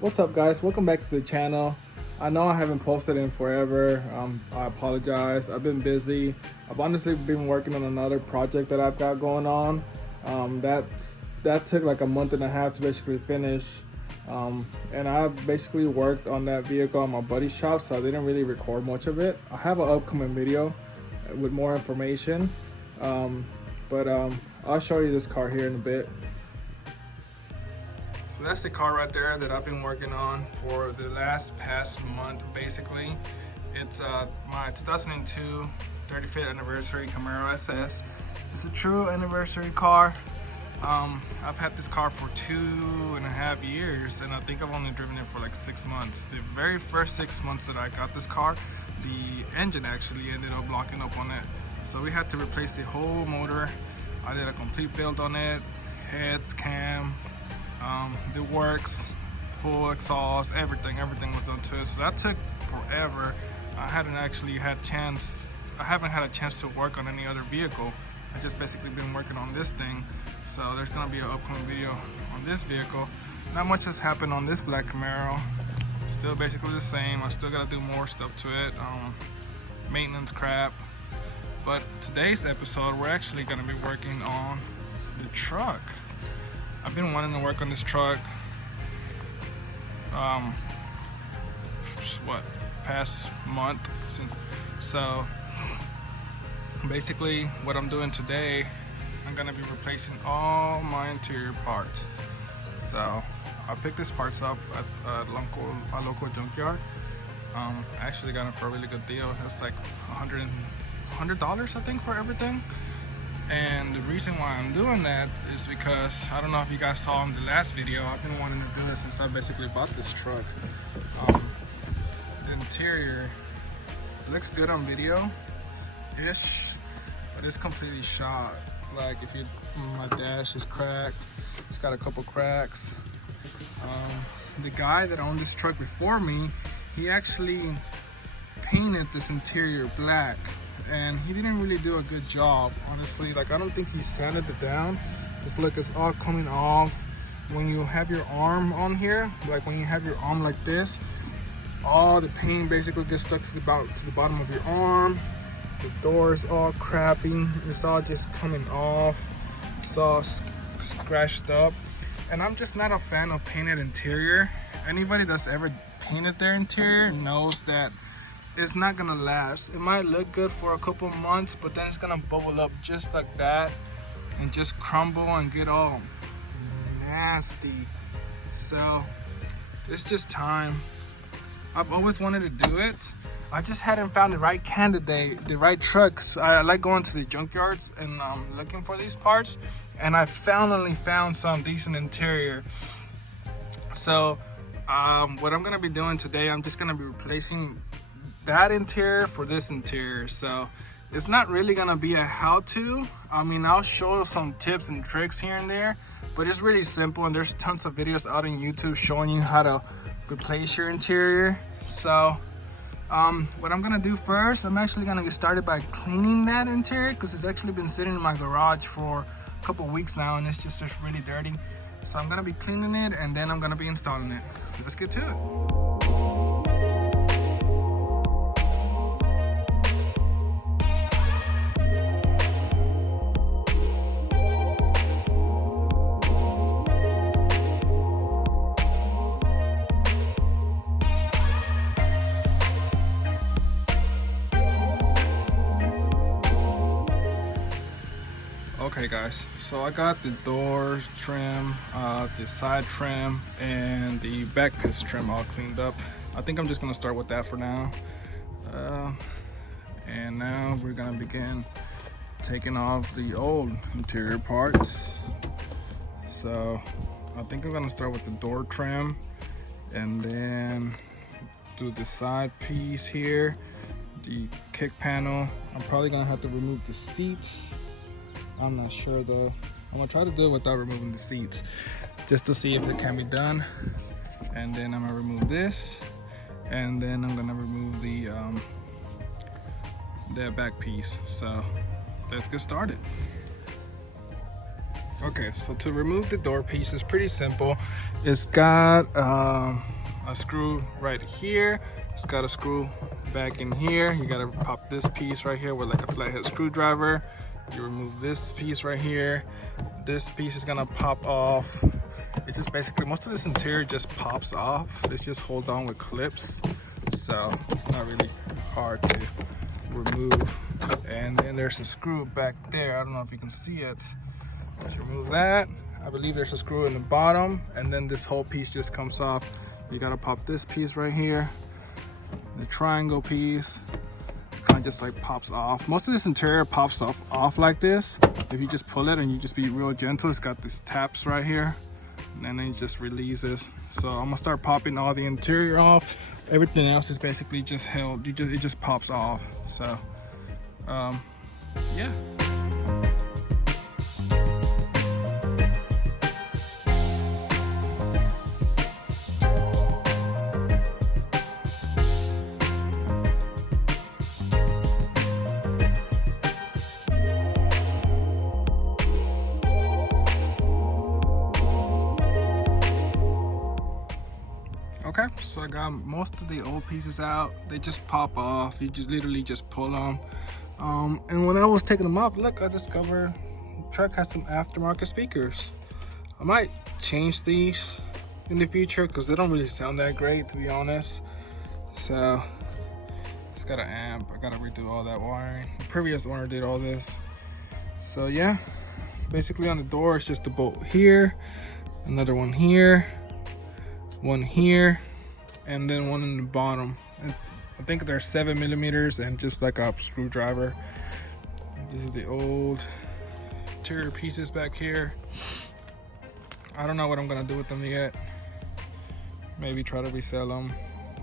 What's up, guys? Welcome back to the channel. I know I haven't posted in forever. I apologize. I've been busy. I've honestly been working on another project that I've got going on. That took like a month and a half to basically finish. And I basically worked on that vehicle on my buddy's shop, so I didn't really record much of it. I have an upcoming video with more information, but I'll show you this car here in a bit. So that's the car right there that I've been working on for the past month, basically. It's my 2002 35th anniversary Camaro SS. It's a true anniversary car. I've had this car for 2.5 years, and I think I've only driven it for like 6 months. The very first 6 months that I got this car, the engine actually ended up locking up on it. So we had to replace the whole motor. I did a complete build on it, heads, cam, the works, full exhaust, everything was done to it. So that took forever. I haven't had a chance to work on any other vehicle. I just basically been working on this thing. So there's gonna be an upcoming video on this vehicle. Not much has happened on this black Camaro. Still basically the same. I still gotta do more stuff to it, maintenance crap. But today's episode, we're actually gonna be working on the truck. I've been wanting to work on this truck past month so basically what I'm doing today, I'm gonna be replacing all my interior parts. So I picked these parts up at a local junkyard. I actually got it for a really good deal. It was like $100 I think for everything. And the reason why I'm doing that is because, I don't know if you guys saw in the last video, I've been wanting to do this since I basically bought this truck. The interior looks good on video-ish, but it's completely shot. Like my dash is cracked, it's got a couple cracks. The guy that owned this truck before me, he actually painted this interior black, and he didn't really do a good job, honestly. Like, I don't think he sanded it down. Just look, it's all coming off. When you have your arm on here, like when you have your arm like this, all the paint basically gets stuck to the bottom of your arm. The door is all crappy. It's all just coming off. It's all scratched up. And I'm just not a fan of painted interior. Anybody that's ever painted their interior knows that it's not gonna last. It might look good for a couple months, but then it's gonna bubble up just like that and just crumble and get all nasty. So it's just time. I've always wanted to do it. I just hadn't found the right candidate, the right trucks. I like going to the junkyards and looking for these parts, and I finally found some decent interior. So what I'm gonna be doing today, I'm just gonna be replacing that interior for this interior. So it's not really gonna be a how-to. I mean, I'll show some tips and tricks here and there, but it's really simple, and there's tons of videos out on YouTube showing you how to replace your interior. So what I'm gonna do first, I'm actually gonna get started by cleaning that interior, because it's actually been sitting in my garage for a couple weeks now, and it's just really dirty. So I'm gonna be cleaning it, and then I'm gonna be installing it. Let's get to it. Okay guys, so I got the doors trim, the side trim, and the back piece trim all cleaned up. I think I'm just gonna start with that for now. And now we're gonna begin taking off the old interior parts. So I think I'm gonna start with the door trim, and then do the side piece here, the kick panel. I'm probably gonna have to remove the seats. I'm not sure though. I'm gonna try to do it without removing the seats, just to see if it can be done. And then I'm gonna remove this, and then I'm gonna remove the back piece. So let's get started. Okay, so to remove the door piece is pretty simple. It's got a screw right here. It's got a screw back in here. You gotta pop this piece right here with like a flathead screwdriver. You remove this piece right here. This piece is gonna pop off. It's just basically, most of this interior just pops off. It's just hold on with clips. So it's not really hard to remove. And then there's a screw back there. I don't know if you can see it. Let's remove that. I believe there's a screw in the bottom, and then this whole piece just comes off. You gotta pop this piece right here. The triangle piece kind of just like pops off. Most of this interior pops off like this. If you just pull it and you just be real gentle, it's got these taps right here, and then it just releases. So I'm gonna start popping all the interior off. Everything else is basically just held. It just pops off. So yeah. Okay, so I got most of the old pieces out. They just pop off. You just literally just pull them. And when I was taking them off, look, I discovered the truck has some aftermarket speakers. I might change these in the future because they don't really sound that great, to be honest. So it's got an amp. I gotta redo all that wiring. The previous owner did all this. So yeah, basically on the door, it's just a bolt here, another one here, one here, and then one in the bottom. And I think they're 7mm and just like a screwdriver. This is the old interior pieces back here. I don't know what I'm gonna do with them yet. Maybe try to resell them,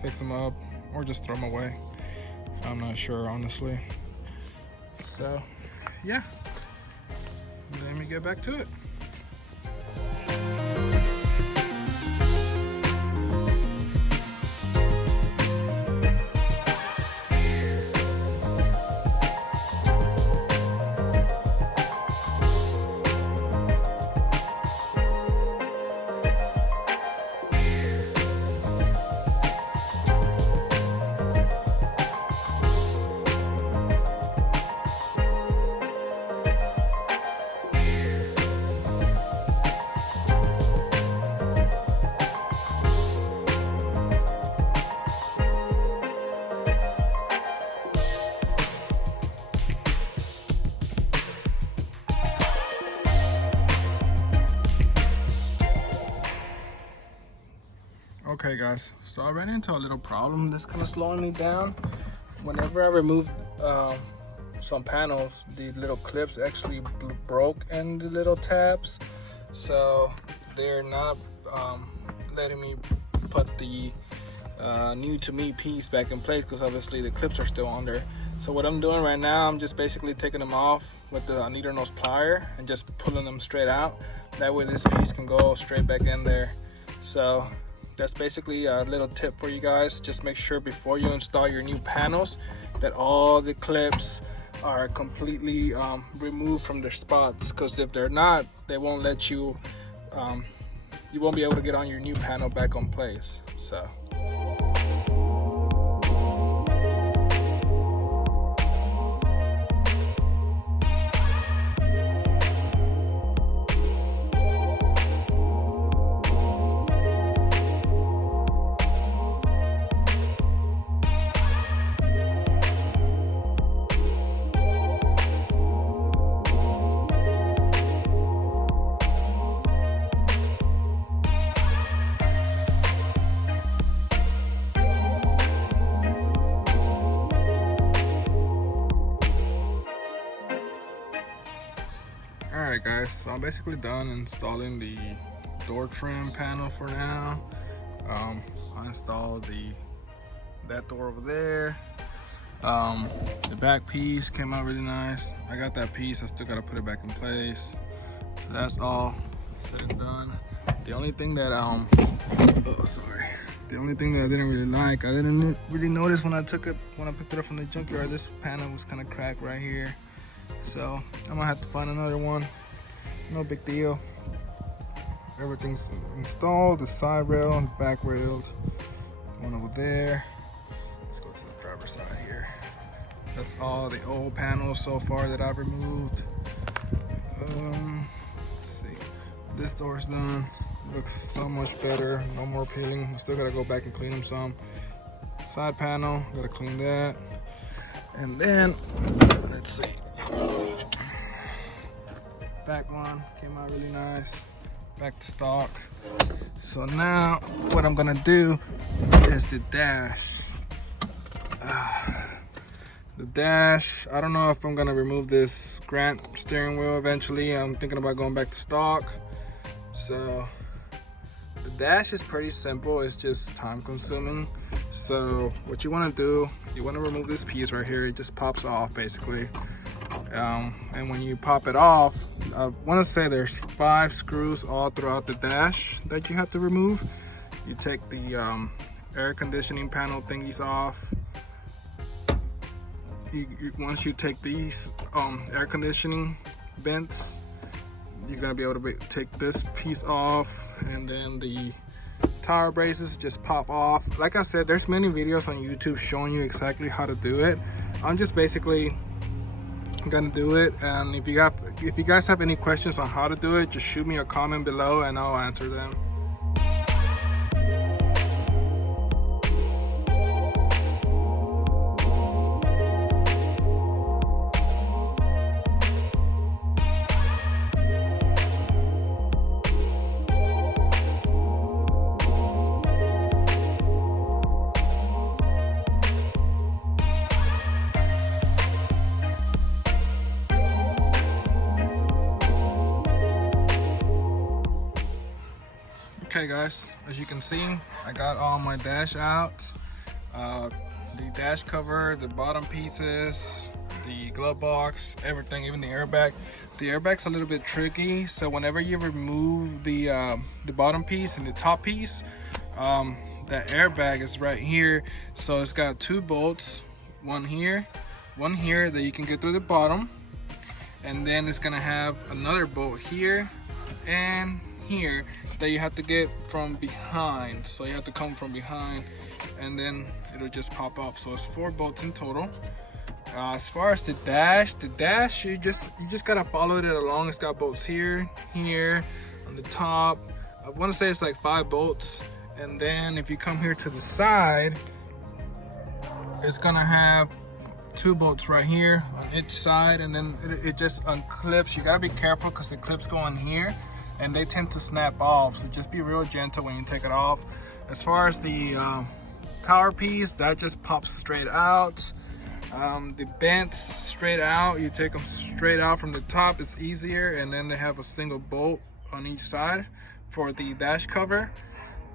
fix them up, or just throw them away. I'm not sure, honestly. So yeah, let me get back to it. Okay guys, so I ran into a little problem that's kind of slowing me down. Whenever I removed some panels, the little clips actually broke in the little tabs, so they're not letting me put the new to me piece back in place because obviously the clips are still on there. So what I'm doing right now, I'm just basically taking them off with the needle nose plier and just pulling them straight out. That way this piece can go straight back in there. So that's basically a little tip for you guys. Just make sure before you install your new panels that all the clips are completely removed from their spots, because if they're not, they won't let you, you won't be able to get on your new panel back on place. So alright guys, so I'm basically done installing the door trim panel for now. I installed that door over there. The back piece came out really nice. I got that piece, I still gotta put it back in place. So that's all said and done. The only thing that the only thing that I didn't really like, I didn't really notice when I picked it up from the junkyard, this panel was kind of cracked right here. So I'm gonna have to find another one. No big deal. Everything's installed, the side rail and back rails. One over there. Let's go to the driver's side here. That's all the old panels so far that I've removed. Let's see. This door's done. Looks so much better. No more peeling. I still gotta go back and clean them some. Side panel, gotta clean that. And then, let's see. Back one came out really nice. Back to stock. So now, what I'm gonna do is the dash. The dash, I don't know if I'm gonna remove this Grant steering wheel eventually. I'm thinking about going back to stock. So the dash is pretty simple, it's just time consuming. So what you wanna do, you wanna remove this piece right here. It just pops off basically. And when you pop it off, I wanna say there's 5 screws all throughout the dash that you have to remove. You take the air conditioning panel thingies off. Once you take these air conditioning vents, you're gonna be able to take this piece off, and then the tire braces just pop off. Like I said, there's many videos on YouTube showing you exactly how to do it. I'm just basically gonna do it, and if you guys have any questions on how to do it, just shoot me a comment below and I'll answer them. Okay guys, as you can see, I got all my dash out. The dash cover, the bottom pieces, the glove box, everything, even the airbag. The airbag's a little bit tricky, so whenever you remove the bottom piece and the top piece, that airbag is right here. So it's got 2 bolts, one here that you can get through the bottom, and then it's gonna have another bolt here and here that you have to get from behind. So you have to come from behind, and then it'll just pop up. So it's 4 bolts in total. As far as the dash, you just gotta follow it along. It's got bolts here on the top. I want to say it's like 5 bolts, and then if you come here to the side, it's gonna have 2 bolts right here on each side, and then it just unclips. You gotta be careful because the clips go in here and they tend to snap off, so just be real gentle when you take it off. As far as the tower piece, that just pops straight out. The vents straight out, you take them straight out from the top, it's easier, and then they have a single bolt on each side for the dash cover.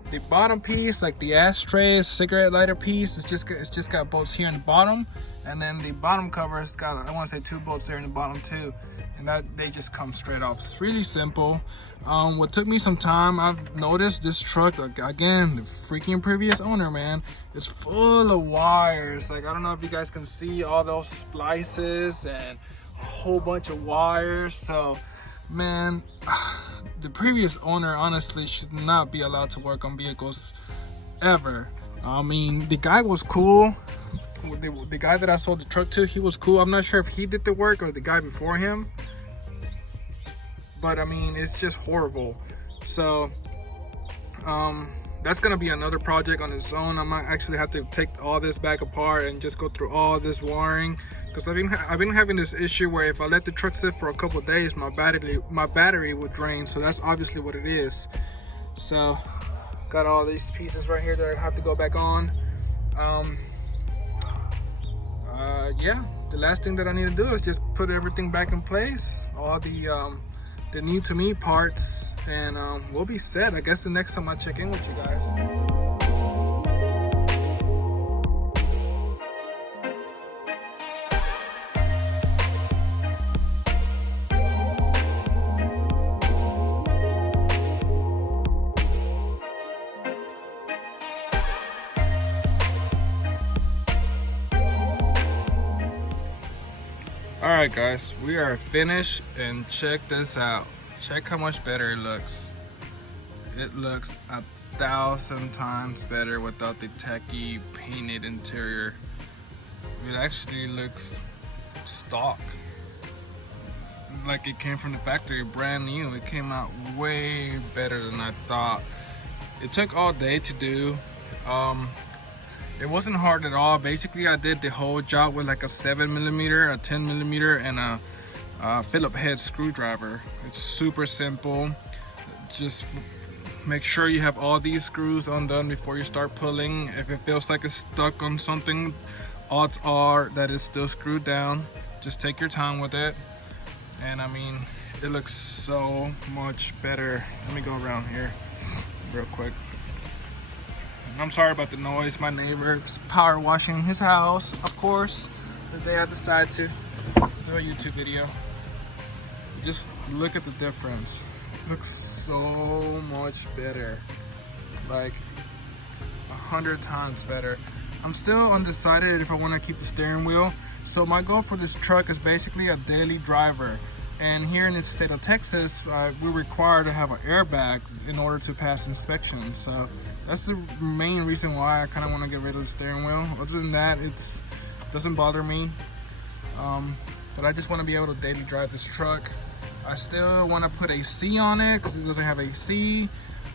The bottom piece, like the ashtray, cigarette lighter piece, it's just got bolts here in the bottom, and then the bottom cover has got, I want to say 2 bolts there in the bottom too, and that they just come straight off. It's really simple. What took me some time, I've noticed this truck, like, again, the freaking previous owner, man, is full of wires. Like, I don't know if you guys can see all those splices and a whole bunch of wires. So man, the previous owner honestly should not be allowed to work on vehicles ever. I mean, the guy was cool. The guy that I sold the truck to, he was cool. I'm not sure if he did the work or the guy before him, but I mean, it's just horrible. So that's gonna be another project on its own. I might actually have to take all this back apart and just go through all this wiring, because I've been having this issue where if I let the truck sit for a couple of days, my battery would drain. So that's obviously what it is. So got all these pieces right here that I have to go back on. Yeah, the last thing that I need to do is just put everything back in place, all the new to me parts, and we'll be set. I guess the next time I check in with you guys. Alright guys, we are finished, and check this out. Check how much better it looks. It looks 1,000 times better without the tacky painted interior. It actually looks stock, like it came from the factory, brand new. It came out way better than I thought. It took all day to do. It wasn't hard at all. Basically, I did the whole job with like a 7mm, a 10mm, and a Phillips head screwdriver. It's super simple. Just make sure you have all these screws undone before you start pulling. If it feels like it's stuck on something, odds are that it's still screwed down. Just take your time with it. And I mean, it looks so much better. Let me go around here real quick. And I'm sorry about the noise. My neighbor's power washing his house, of course, the day I decide to do a YouTube video. Just look at the difference. It looks so much better, like 100 times better. I'm still undecided if I want to keep the steering wheel. So my goal for this truck is basically a daily driver. And here in the state of Texas, we're required to have an airbag in order to pass inspection. So that's the main reason why I kind of want to get rid of the steering wheel. Other than that, it doesn't bother me. But I just want to be able to daily drive this truck. I still want to put AC on it because it doesn't have AC.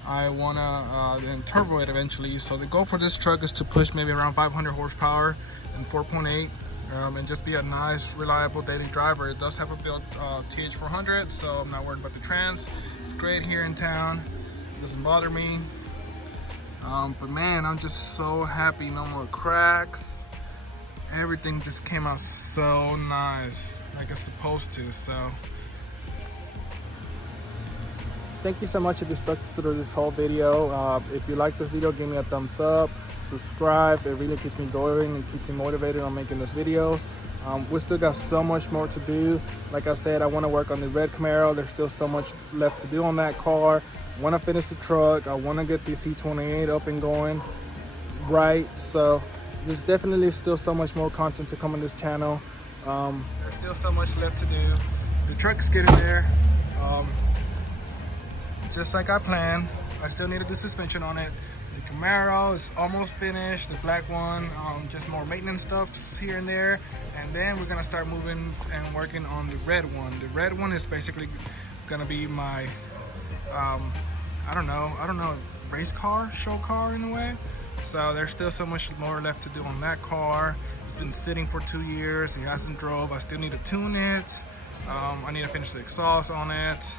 I want to then turbo it eventually. So the goal for this truck is to push maybe around 500 horsepower and 4.8 and just be a nice, reliable daily driver. It does have a built TH400, so I'm not worried about the trans. It's great here in town. It doesn't bother me. But man, I'm just so happy. No more cracks. Everything just came out so nice, like it's supposed to. So thank you so much if you stuck through this whole video. If you like this video, give me a thumbs up, subscribe. It really keeps me going and keeps me motivated on making those videos. We still got so much more to do. Like I said, I want to work on the red Camaro. There's still so much left to do on that car. I want to finish the truck. I want to get the C28 up and going right. So there's definitely still so much more content to come on this channel. There's still so much left to do. The truck's getting there. Just like I planned. I still needed the suspension on it. The Camaro is almost finished. The black one, just more maintenance stuff here and there. And then we're gonna start moving and working on the red one. The red one is basically gonna be my, I don't know, race car, show car in a way. So there's still so much more left to do on that car. It's been sitting for 2 years. It hasn't drove. I still need to tune it. I need to finish the exhaust on it.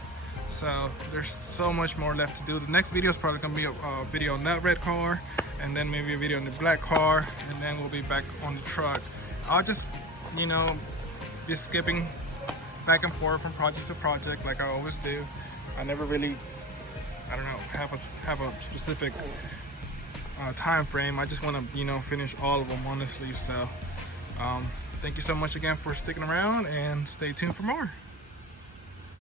So there's so much more left to do. The next video is probably gonna be a video on that red car, and then maybe a video on the black car, and then we'll be back on the truck. I'll just, you know, be skipping back and forth from project to project like I always do. I never really, I don't know, have a specific time frame. I just want to, you know, finish all of them honestly. So thank you so much again for sticking around, and stay tuned for more.